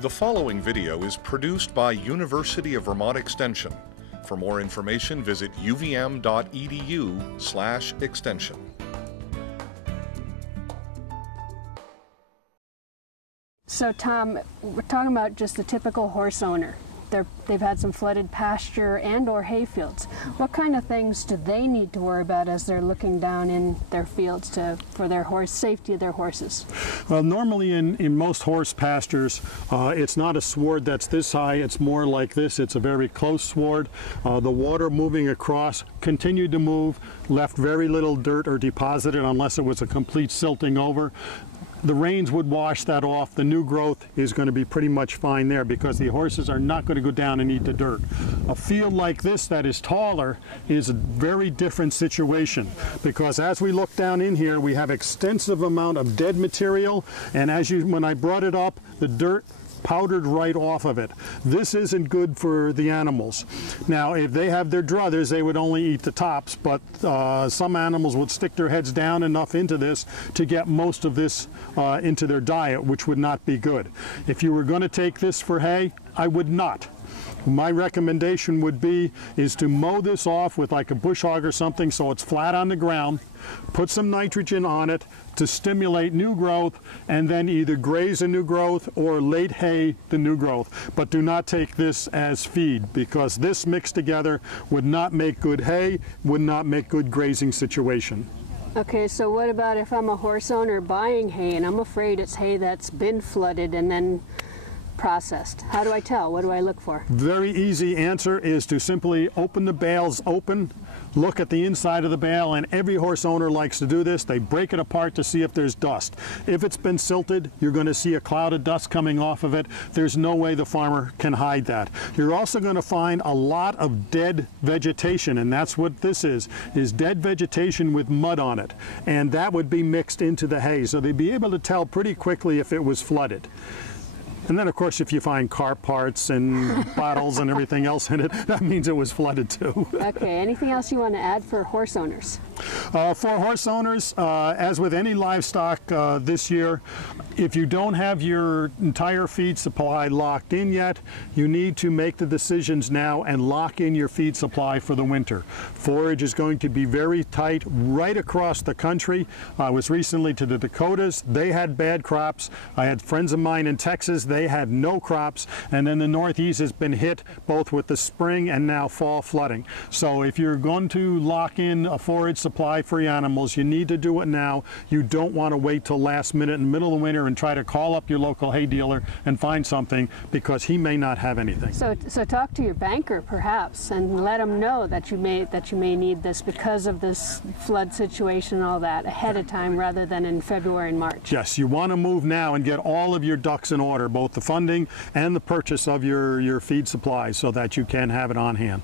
The following video is produced by University of Vermont Extension. For more information, visit uvm.edu/extension. So Tom, we're talking about just the typical horse owner. They've had some flooded pasture and or hay fields. What kind of things do they need to worry about as they're looking down in their fields for their safety of their horses? Well, normally in most horse pastures, it's not a sward that's this high. It's more like this. It's a very close sward. The water moving across continued to move, left very little dirt or deposited unless it was a complete silting over. The rains would wash that off. The new growth is going to be pretty much fine there because the horses are not going to go down and eat the dirt. A field like this that is taller is a very different situation because as we look down in here, we have extensive amount of dead material, and when I brought it up, the dirt powdered right off of it. This isn't good for the animals. Now, if they have their druthers, they would only eat the tops, but some animals would stick their heads down enough into this to get most of this into their diet, which would not be good. If you were going to take this for hay, I would not. My recommendation would be to mow this off with like a bush hog or something so it's flat on the ground, put some nitrogen on it to stimulate new growth, and then either graze the new growth or late hay the new growth. But do not take this as feed because this mixed together would not make good hay, would not make good grazing situation. Okay, so what about if I'm a horse owner buying hay and I'm afraid it's hay that's been flooded and then processed? How do I tell? What do I look for? Very easy answer is to simply open the bales open, look at the inside of the bale, and every horse owner likes to do this. They break it apart to see if there's dust. If it's been silted, you're going to see a cloud of dust coming off of it. There's no way the farmer can hide that. You're also going to find a lot of dead vegetation, and that's what this is dead vegetation with mud on it. And that would be mixed into the hay, so they'd be able to tell pretty quickly if it was flooded. And then, of course, if you find car parts and bottles and everything else in it, that means it was flooded too. Okay, anything else you want to add for horse owners? For horse owners, as with any livestock this year, if you don't have your entire feed supply locked in yet, you need to make the decisions now and lock in your feed supply for the winter. Forage is going to be very tight right across the country. I was recently to the Dakotas. They had bad crops. I had friends of mine in Texas. They had no crops, and then the Northeast has been hit both with the spring and now fall flooding. So if you're going to lock in a forage supply for your animals, you need to do it now. You don't want to wait till last minute in the middle of winter and try to call up your local hay dealer and find something because he may not have anything. So talk to your banker perhaps and let him know that you may need this because of this flood situation and all that ahead of time rather than in February and March. Yes, you want to move now and get all of your ducks in order, both the funding and the purchase of your feed supply so that you can have it on hand.